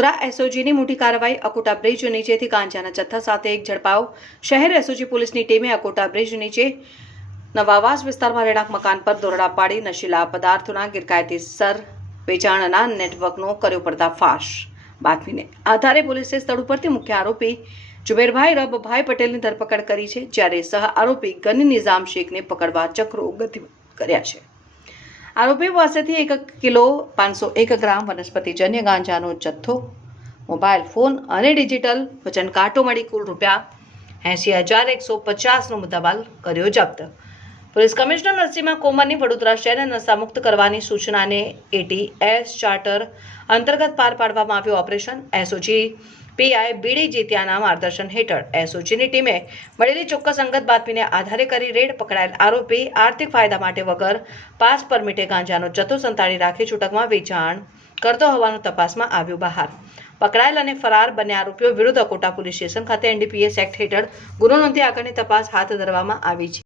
વડોદરા એસઓજીની મોટી કાર્યવાહી અકોટા બ્રિજ નીચેથી ગાંજાના જથ્થા સાથે એક ઝડપાયો। શહેર એસઓજી પોલીસની ટીમે અકોટા બ્રિજ નીચે નવાવાસ વિસ્તારમાં રહેણાંક મકાન પર દોરડા પાડી નશીલા પદાર્થોના ગેરકાયદેસર વેચાણના નેટવર્કનો કર્યો પર્દાફાશ। બાતમીને આધારે પોલીસે સ્થળ ઉપરથી મુખ્ય આરોપી જુબેરભાઈ રબભાઈ પટેલની ધરપકડ કરી છે, જ્યારે સહ આરોપી ગની નિઝામ શેખને પકડવા ચક્રો ગતિમાન કર્યા છે। આરોપી પાસેથી 1 કિલો 501 ગ્રામ વનસ્પતિજન્ય ગાંજાનો જથ્થો, મોબાઈલ ફોન અને ડિજિટલ વજન કાંટો મળી કુલ ₹80,150નો મુદ્દામાલ કર્યો જપ્ત। પોલીસ કમિશનર નરસિંહ કોમરની વડોદરા શહેરને નશામુક્ત કરવાની સૂચનાને ATS ચાર્ટર અંતર્ગત પાર પાડવામાં આવ્યું ઓપરેશન। એસઓજી પીઆઈ બીડી જેતિયાના માર્ગદર્શન હેઠળ એસઓજીની ટીમે મળેલી ચોક્કસ અંગત બાતમીને આધારે કરી રેડ પકડાયેલ આરોપી આર્થિક ફાયદા માટે વગર પાસ પરમિટે ગાંજાનો જથ્થો સંતાડી રાખી છૂટકમાં વેચાણ કરતો હોવાનું તપાસમાં આવ્યું બહાર। પકડાયેલ અને ફરાર બંને આરોપીઓ વિરુદ્ધ અકોટા પોલીસ સ્ટેશન ખાતે NDPS એક્ટ હેઠળ ગુનો નોંધી આગળની તપાસ હાથ ધરવામાં આવી છે।